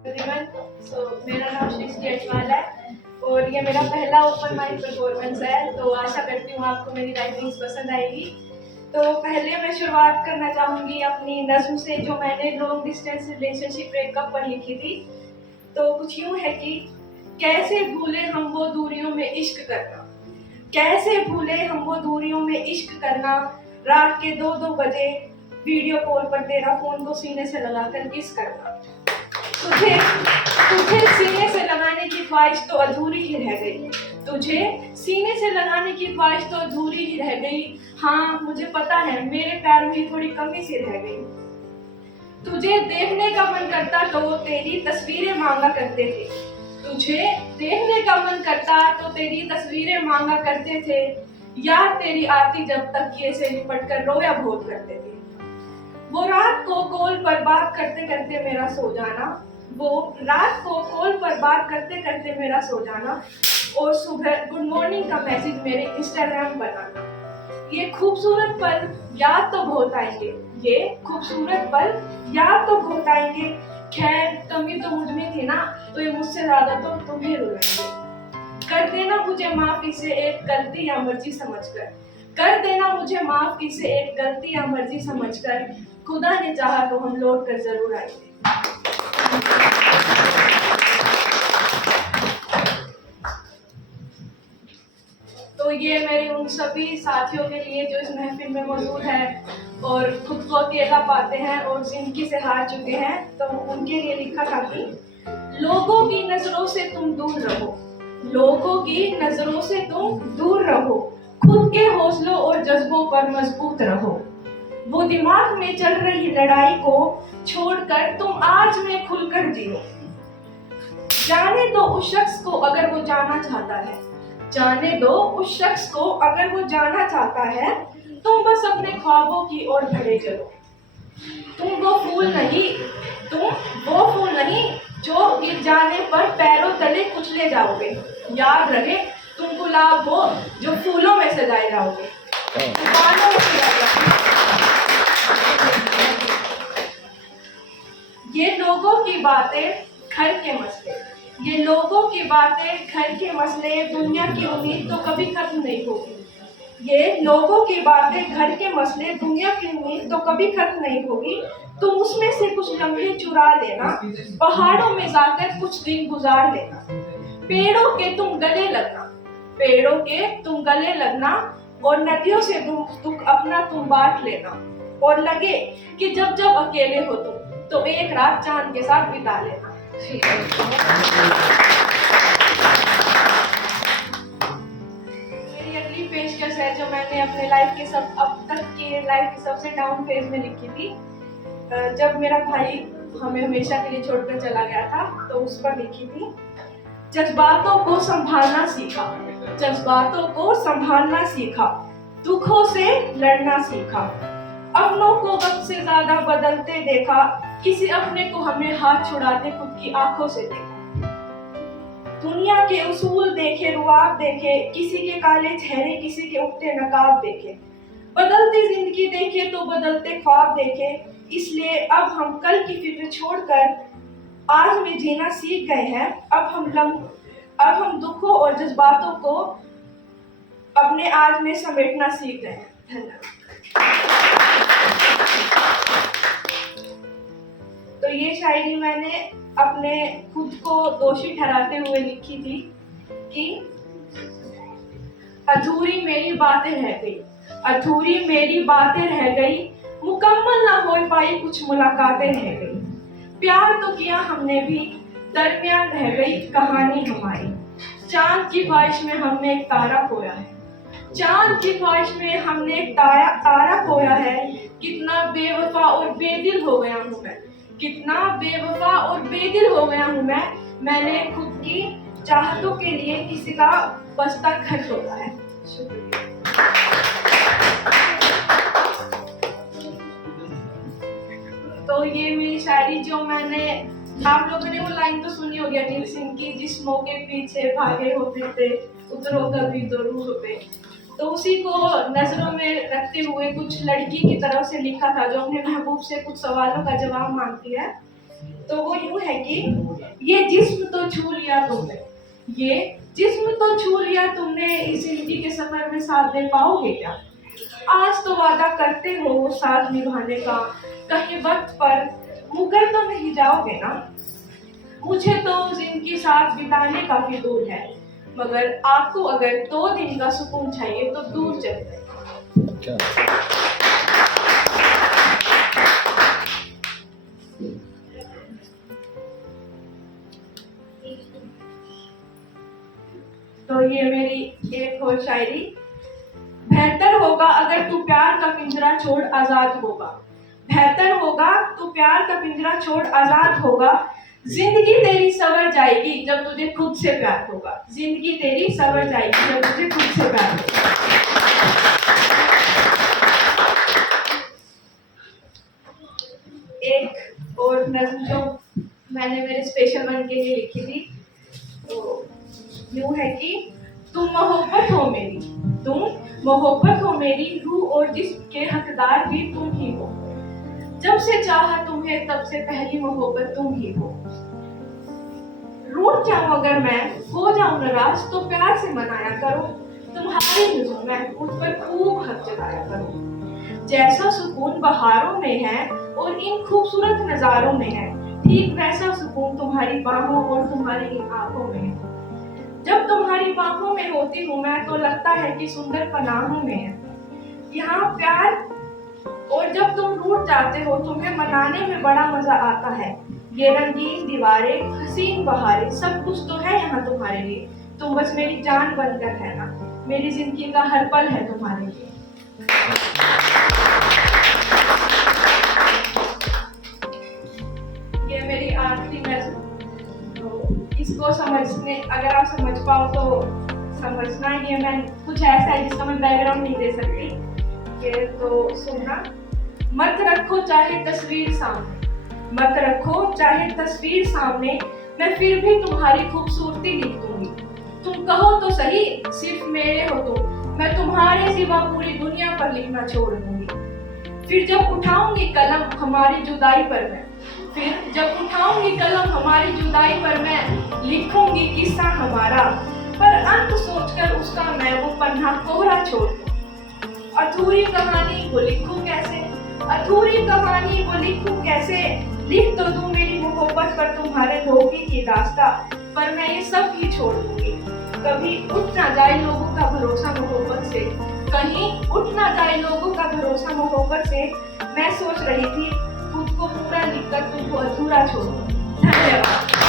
Everyone, मेरा नाम सृष्टि अटवाल है और ये मेरा पहला ओपन माइक परफॉर्मेंस है। तो आशा करती हूँ आपको मेरी राइटिंग्स पसंद आएगी। तो पहले मैं शुरुआत करना चाहूँगी अपनी नज्म से, जो मैंने लॉन्ग डिस्टेंस रिलेशनशिप ब्रेकअप पर लिखी थी। तो कुछ यूँ है कि कैसे भूले हम वो दूरियों में इश्क करना, कैसे भूले हम वो दूरियों में इश्क करना, रात के 2-2 बजे वीडियो कॉल पर तेरा फोन को सीने से लगाकर किस करना। तुझे तुझे सीने से लगाने की ख्वाहिश तो अधूरी ही रह गई, तुझे सीने से लगाने की ख्वाहिश तो अधूरी ही रह गई। हाँ मुझे पता है मेरे प्यार में थोड़ी कमी सी रह गई। तुझे देखने का मन करता तो तेरी तस्वीरें मांगा करते थे, तुझे देखने का मन करता तो तेरी तस्वीरें मांगा करते थे। याद तेरी आती जब तकिए से लिपट कर रोया बहुत करते थे। वो रात को कॉल पर बात करते करते मेरा सो जाना, वो रात को कॉल पर बात करते करते मेरा सो जाना, और सुबह गुड मॉर्निंग का मैसेज मेरे इंस्टाग्राम बनाना। ये खूबसूरत पल याद तो बहुत आएंगे, ये खूबसूरत पल याद तो बहुत आएंगे। खैर कमी तो मुझ में थी ना, तो ये मुझसे ज्यादा तो तुम्हें रुलाएंगे। कर देना मुझे माफ इसे एक गलती या मर्जी समझकर, कर देना मुझे माफ इसे एक गलती या मर्जी समझकर। खुदा ने चाहा तो हम लौट कर जरूर आएंगे। तो ये मेरे उन सभी साथियों के लिए जो इस महफिल में मौजूद है और खुद को अकेला पाते हैं और जिंदगी से हार चुके हैं, तो उनके लिए लिखा था कि लोगों की नजरों से तुम दूर रहो, लोगों की नजरों से तुम दूर रहो, खुद के हौसलों और जज्बों पर मजबूत रहो। वो दिमाग में चल रही लड़ाई को छोड़कर तुम आज में खुलकर जियो। जाने दो उस शख्स को अगर वो जाना चाहता है, जाने दो उस शख्स को अगर वो जाना चाहता है, तुम बस अपने ख्वाबों की ओर बढ़े चलो। तुम वो फूल नहीं जो गिर जाने पर पैरों तले कुचले जाओगे। याद रहे तुम गुलाब हो जो फूलों में सजाए जाओगे, तूफानों में सजाए जाओगे। ये लोगों की बातें घर के मसले, ये लोगों की बातें घर के मसले, दुनिया की उम्मीद तो कभी खत्म नहीं होगी। ये लोगों की बातें घर के मसले, दुनिया की उम्मीद तो कभी खत्म नहीं होगी। तुम उसमें से कुछ लम्हे चुरा लेना, पहाड़ों में जाकर कुछ दिन गुजार लेना। पेड़ों के तुम गले लगना, पेड़ों के तुम गले लगना, और नदियों से दुख अपना तुम बांट लेना। और लगे कि जब जब अकेले हो तुम, तो एक रात चांद के साथ बिता लेना। मेरी अगली पेशकश है जो मैंने अपने अब तक के लाइफ के सबसे डाउन फेज में लिखी थी। जब मेरा भाई हमें हमेशा के लिए छोड़कर चला गया था, तो उस पर लिखी थी। जज्बातों को संभालना सीखा, जज्बातों को संभालना सीखा, दुखों से लड़ना सीखा, अपनों को वक्त से ज्यादा बदलते देखा, किसी अपने को हमें हाथ छुड़ाते खुद की आंखों से देखा। दुनिया के उसूल देखे, रुआब देखे, किसी के काले चेहरे, किसी के उठते नकाब देखे, बदलती जिंदगी देखे तो बदलते ख्वाब देखे। इसलिए अब हम कल की फिक्र छोड़कर आज में जीना सीख गए हैं। अब हम दुखों और जज्बातों को अपने आज में समेटना सीख गए हैं। धन्यवाद। तो ये शायरी मैंने अपने खुद को दोषी ठहराते हुए लिखी थी कि अधूरी मेरी बातें रह गई, अधूरी मेरी बातें रह गई, मुकम्मल ना हो पाई कुछ मुलाकातें रह गई। प्यार तो किया हमने भी, दरमियान रह गई कहानी हमारी। चांद की ख्वाहिश में हमने एक तारा खोया है, चांद की ख्वाहिश में हमने एक तारा खोया है। कितना बेवफा और बेदिल हो गया हूँ मैं, कितना बेवफा और बेदिल हो गया हूँ मैं। मैंने खुद की चाहतों के लिए किसी का बस्ता घर तोड़ा है। शुक्रिया। तो ये मेरी शायरी जो मैंने, आप लोगों ने वो लाइन तो सुनी होगी अनिल सिंह की, जिस मौके पीछे भागे हो फिरते उतरो कभी तो रूह पे। तो उसी को नजरों में रखते हुए कुछ लड़की की तरफ से लिखा था जो अपने महबूब से कुछ सवालों का जवाब मांगती है। तो वो यूं है कि ये जिस्म तो छू लिया तुमने, ये जिस्म तो छू लिया तुमने, इस जिंदगी के सफर में साथ दे पाओगे क्या? आज तो वादा करते हो साथ निभाने का, कहीं वक्त पर मुकर तो नहीं जाओगे ना? मुझे तो जिंदगी साथ बिताने काफी दूर है, मगर आपको अगर 2 दिन का सुकून चाहिए तो दूर चलते हैं। तो ये मेरी एक और शायरी। बेहतर होगा अगर तू प्यार का पिंजरा छोड़ आजाद होगा, बेहतर होगा तू प्यार का पिंजरा छोड़ आजाद होगा, जिंदगी तेरी सवर जाएगी जब तुझे खुद से प्यार होगा, जिंदगी तेरी सवर जाएगी जब तुझे खुद से प्यार होगा। एक और नज्म जो मैंने मेरे स्पेशल वन के लिए लिखी थी, तो यूं है कि तुम मोहब्बत हो मेरी, तुम मोहब्बत हो मेरी, रूह और जिस्म के हकदार भी तुम ही हो, जब से चाहा तुम्हें तब से पहली मोहब्बत तुम ही हो। रूठ जाऊं अगर मैं, हो जाऊं नाराज, तो प्यार से मनाया करो, तुम्हारे नजरों में उठ पर खूब हक जताया करो। जैसा सुकून बहारों में है और इन खूबसूरत नजारों में है, ठीक वैसा सुकून तुम्हारी बाहों और तुम्हारी इन आंखों में है। जब तुम्हारी बाहों में होती हूँ मैं तो लगता है कि सुंदर पनाहों में है यहाँ प्यार, और जब तुम रूठ जाते हो तुम्हें मनाने में बड़ा मजा आता है। ये रंगीन दीवारें, हसीन बहारें, सब कुछ तो है यहाँ तुम्हारे लिए, तुम बस मेरी जान बनकर है ना, मेरी जिंदगी का हर पल है तुम्हारे लिए। ये मेरी आखिरी नज्म। इसको समझने, अगर आप समझ पाओ तो समझना, ये मैं कुछ ऐसा है जिसका मैं बैकग्राउंड नहीं दे सकती, ये तो सुनना। मत रखो चाहे तस्वीर सामने, मत रखो चाहे तस्वीर सामने, मैं फिर भी तुम्हारी खूबसूरती लिख दूंगी। तुम कहो तो सही सिर्फ मेरे हो तुम, मैं तुम्हारे सिवा पूरी दुनिया पर लिखना छोड़ दूंगी। फिर जब उठाऊंगी कलम हमारी जुदाई पर मैं, फिर जब उठाऊंगी कलम हमारी जुदाई पर मैं, लिखूंगी किस्सा हमारा, पर अंत सोचकर उसका मैं वो पन्ना कोरा छोड़ दूं। अधूरी कहानी वो लिखूं कैसे, अधूरी कहानी वो लिखूं कैसे, लिख तो दूं मेरी मोहब्बत पर तुम्हारे धोखे की दास्ता, पर मैं ये सब ही छोड़ दूंगी। कभी उठ ना जाए लोगों का भरोसा मोहब्बत से, कहीं उठ ना जाए लोगों का भरोसा मोहब्बत से, मैं सोच रही थी खुद को पूरा लिखकर तुमको अधूरा छोड़ूं। धन्यवाद।